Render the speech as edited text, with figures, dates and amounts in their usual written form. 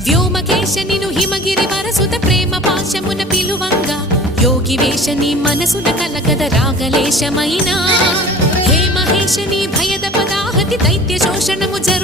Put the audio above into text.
వ్యోమకేశ నిను హిమగిరి వరసుత ప్రేమ పాశమున పిలువంగా యోగి వేష నీ మనసున కలగద రాగలేశమైనా హే మహేశ నీ భయద పదాహతి దైత్య శోషణము జరు